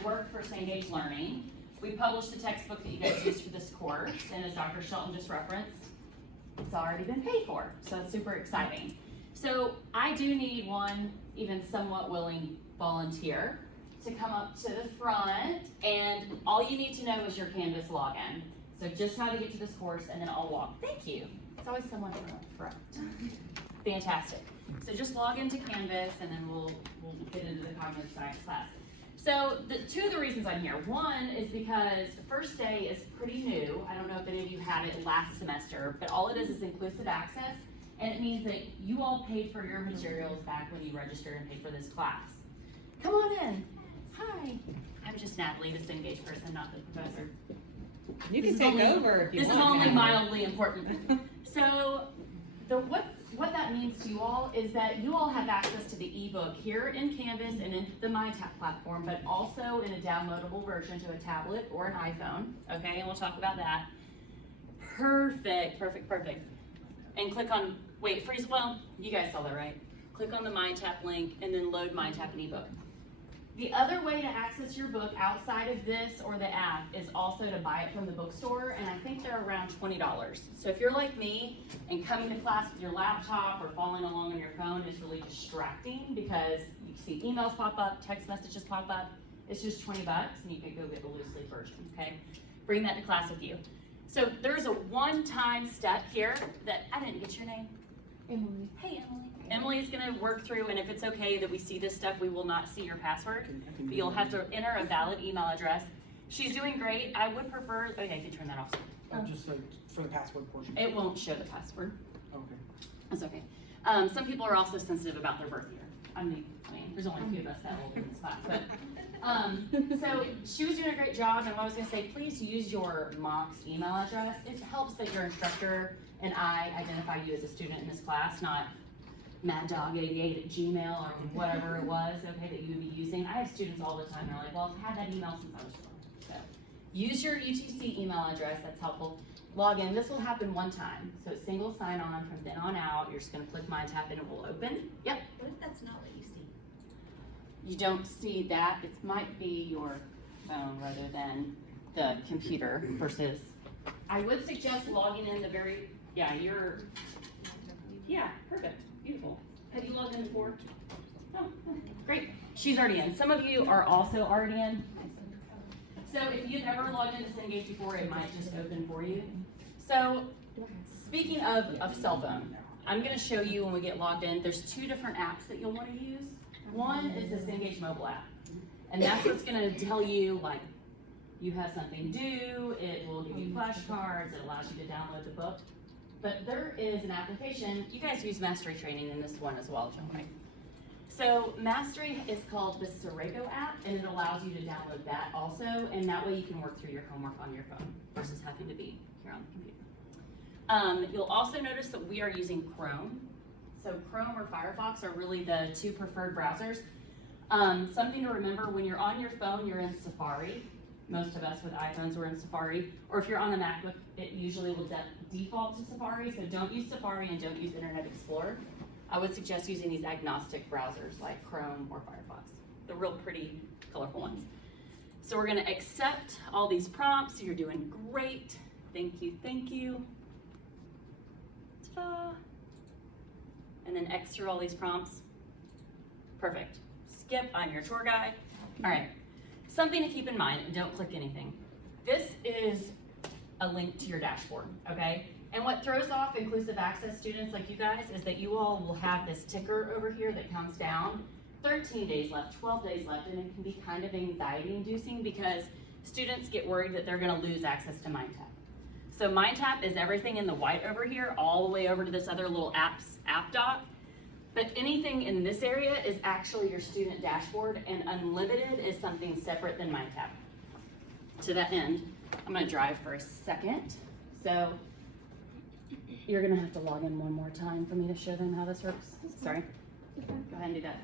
I work for Cengage Learning. We published the textbook that you guys used for this course, and as Dr. Shelton just referenced, it's already been paid for, so it's super exciting. So I do need one even somewhat willing volunteer to come up to the front, and all you need to know is your Canvas login. So just how to get to this course, and then I'll walk. Thank you. It's always someone from up front. Fantastic. So just log into Canvas, and then we'll get into the cognitive science class. So two of the reasons I'm here. One is because the first day is pretty new. I don't know if any of you had it last semester, but all it is inclusive access, and it means that you all paid for your materials back when you registered and paid for this class. Come on in. Hi. I'm just Natalie, the Cengage person, not the professor. You can take over if you want. This is only mildly important. So what that means to you all is that you all have access to the ebook here in Canvas and in the MyTap platform, but also in a downloadable version to a tablet or an iPhone, okay? And we'll talk about that. Perfect, perfect, perfect. And click on, wait, freeze, well, you guys saw that, right? Click on the MyTap link and then load MyTap and ebook. The other way to access your book outside of this or the app is also to buy it from the bookstore, and I think they're around $20. So if you're like me and coming to class with your laptop or following along on your phone is really distracting because you see emails pop up, text messages pop up, it's just $20 and you can go get the loose leaf version, okay? Bring that to class with you. So there's a one-time step here that, I didn't get your name. Emily. Hey, Emily. Emily's gonna work through, and if it's okay that we see this stuff, we will not see your password. But you'll have to enter a valid email address. She's doing great. I would prefer, oh yeah, you can turn that off. Just for the password portion. It won't show the password. Okay. That's okay. Some people are also sensitive about their birth year. I mean, there's only a few of us that old in this class, but. So she was doing a great job, and I was gonna say, please use your mock's email address. It helps that your instructor and I identify you as a student in this class, not maddog88@gmail or whatever it was, okay, that you would be using. I have students all the time, they're like, well, I've had that email since I was 12. So use your UTC email address, that's helpful. Log in, this will happen one time. So it's single sign on, from then on out, you're just gonna click MyTap and it will open. Yep. What if that's not what you see? You don't see that, it might be your phone rather than the computer versus, I would suggest logging in the very, yeah, perfect, beautiful. Have you logged in before? Oh, great, she's already in. Some of you are also already in. So if you've ever logged into Cengage before, it might just open for you. So speaking of cell phone, I'm gonna show you when we get logged in, there's two different apps that you'll wanna use. One is the Cengage mobile app, and that's what's gonna tell you, like, you have something due, it will give you flashcards, it allows you to download the book. But there is an application, you guys use Mastery training in this one as well, don't you? So Mastery is called the Serego app, and it allows you to download that also, and that way you can work through your homework on your phone versus having to be here on the computer. You'll also notice that we are using Chrome. So Chrome or Firefox are really the two preferred browsers. Something to remember, when you're on your phone, you're in Safari. Most of us with iPhones were in Safari. Or if you're on a MacBook, it usually will default to Safari, so don't use Safari and don't use Internet Explorer. I would suggest using these agnostic browsers like Chrome or Firefox. The real pretty, colorful ones. So we're gonna accept all these prompts. You're doing great. Thank you, thank you. Ta-da. And then X through all these prompts. Perfect. Skip, I'm your tour guide. All right, something to keep in mind, and don't click anything. This is a link to your dashboard, okay? And what throws off inclusive access students like you guys is that you all will have this ticker over here that comes down, 13 days left, 12 days left, and it can be kind of anxiety inducing because students get worried that they're gonna lose access to MyTap. So MyTap is everything in the white over here, all the way over to this other little app dock. But anything in this area is actually your student dashboard, and Unlimited is something separate than MyTap. To that end, I'm gonna drive for a second. So you're gonna have to log in one more time for me to show them how this works. Sorry, go ahead and do that.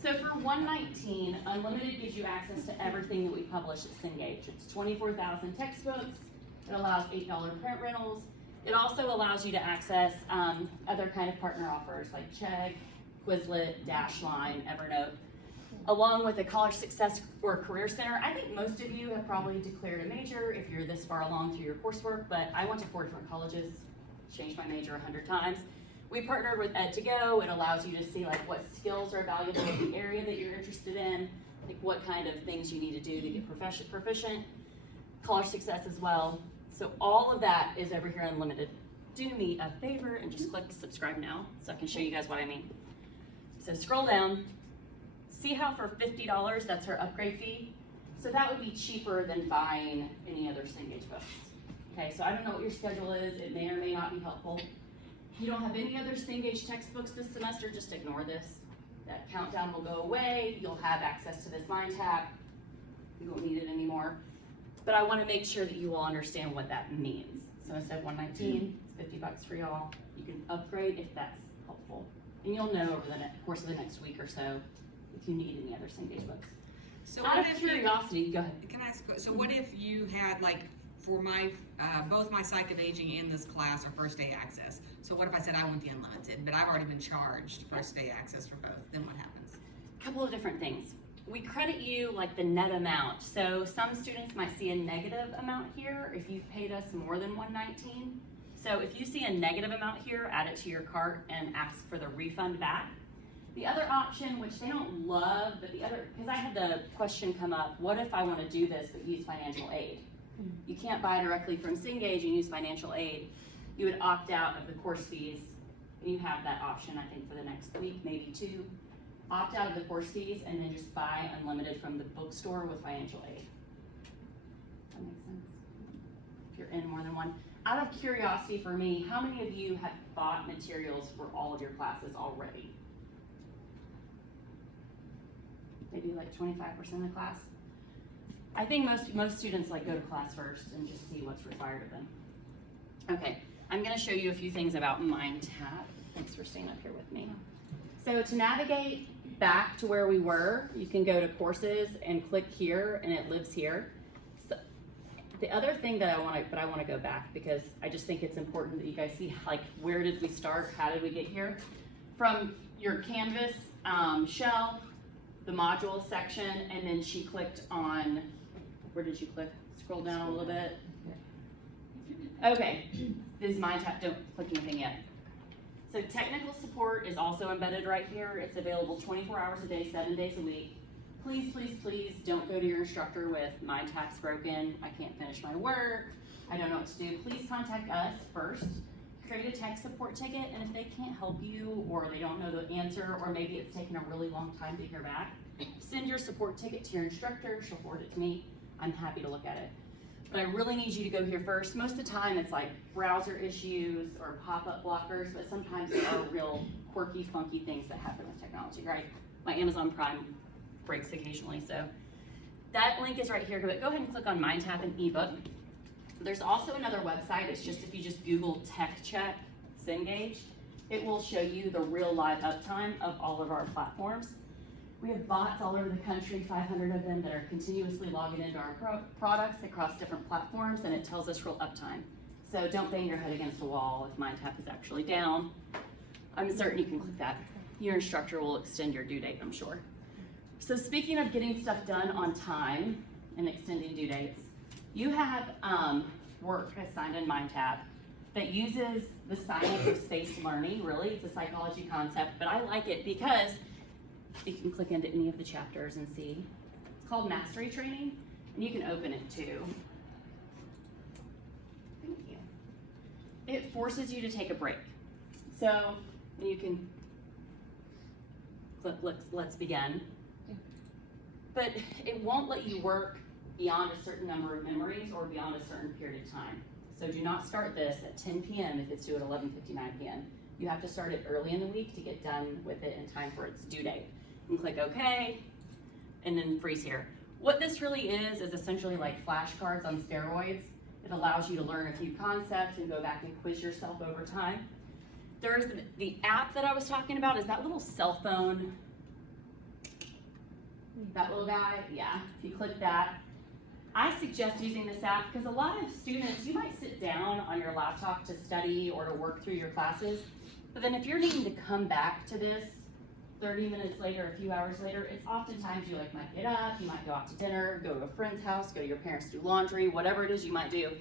So for 119, Unlimited gives you access to everything that we publish at Cengage. It's 24,000 textbooks. It allows $8 print rentals. It also allows you to access other kind of partner offers like Chegg, Quizlet, Dashline, Evernote. along with the College Success or Career Center. I think most of you have probably declared a major if you're this far along through your coursework, but I went to 4 different colleges, changed my major 100 times. We partnered with Ed2Go. It allows you to see like what skills are valuable in the area that you're interested in, like what kind of things you need to do to get proficient, College Success as well. So all of that is over here unlimited. Do me a favor and just click subscribe now so I can show you guys what I mean. So scroll down, see how for $50, that's her upgrade fee. So that would be cheaper than buying any other Cengage books. Okay, so I don't know what your schedule is. It may or may not be helpful. If you don't have any other Cengage textbooks this semester, just ignore this. That countdown will go away. You'll have access to this Mind tab. You won't need it anymore. But I want to make sure that you all understand what that means. So instead of $119, it's $50 for y'all. You can upgrade if that's helpful. And you'll know over the course of the next week or so if you need any other Cengage books. So Out what of if curiosity, go ahead. Can I ask, so what if you had like, for my, both my psych of aging and this class are first day access. So what if I said I want the unlimited, but I've already been charged first day access for both, then what happens? A couple of different things. We credit you like the net amount. So some students might see a negative amount here if you've paid us more than $119. So if you see a negative amount here, add it to your cart and ask for the refund back. The other option, which they don't love, but the other, because I had the question come up, what if I want to do this but use financial aid? You can't buy directly from Cengage and use financial aid. You would opt out of the course fees, and you have that option, I think, for the next week, maybe 2. Opt out of the course fees and then just buy unlimited from the bookstore with financial aid. Does that make sense? If you're in more than one. Out of curiosity for me, how many of you have bought materials for all of your classes already? Maybe like 25% of the class. I think most students like go to class first and just see what's required of them. Okay, I'm gonna show you a few things about Mind tab. Thanks for staying up here with me. So to navigate back to where we were, you can go to courses and click here and it lives here. So the other thing that I wanna go back because I just think it's important that you guys see like where did we start, how did we get here? From your Canvas shell, the modules section, and then she clicked on, where did you click? Scroll down a little bit. Okay, this is Mind tab, don't click anything yet. So technical support is also embedded right here. It's available 24 hours a day, 7 days a week. Please, please, please don't go to your instructor with my tab's broken, I can't finish my work, I don't know what to do. Please contact us first. Create a tech support ticket, and if they can't help you or they don't know the answer or maybe it's taken a really long time to hear back, send your support ticket to your instructor, she'll forward it to me. I'm happy to look at it. But I really need you to go here first. Most of the time it's like browser issues or pop-up blockers, but sometimes there are real quirky, funky things that happen with technology, right? My Amazon Prime breaks occasionally, so that link is right here. But go ahead and click on Mind tab and ebook. There's also another website. It's just if you just Google Tech Check Cengage, it will show you the real live uptime of all of our platforms. We have bots all over the country, 500 of them that are continuously logging into our products across different platforms, and it tells us real uptime. So don't bang your head against a wall if Mind tab is actually down. I'm certain you can click that. Your instructor will extend your due date, I'm sure. So speaking of getting stuff done on time and extending due dates, you have work assigned in Mind tab that uses the science of spaced learning. Really, it's a psychology concept, but I like it because you can click into any of the chapters and see. It's called Mastery Training, and you can open it too. Thank you. It forces you to take a break. So you can click let's begin. But it won't let you work beyond a certain number of memories or beyond a certain period of time. So do not start this at 10 p.m. if it's due at 11:59 p.m. You have to start it early in the week to get done with it in time for its due date. And click OK, and then freeze here. What this really is essentially like flashcards on steroids. It allows you to learn a few concepts and go back and quiz yourself over time. There's the app that I was talking about is that little cell phone. That little guy, yeah, if you click that. I suggest using this app because a lot of students, you might sit down on your laptop to study or to work through your classes, but then if you're needing to come back to this 30 minutes later, a few hours later, it's oftentimes you like might get up, you might go out to dinner, go to a friend's house, go to your parents to do laundry, whatever it is you might do.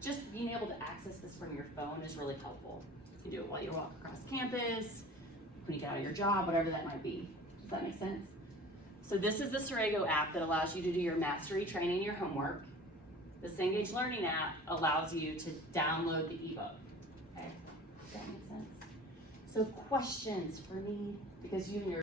Just being able to access this from your phone is really helpful. You can do it while you walk across campus, when you get out of your job, whatever that might be. Does that make sense? So this is the Serego app that allows you to do your mastery training and your homework. The Cengage Learning app allows you to download the ebook. Okay, does that make sense? So questions for me, because you and your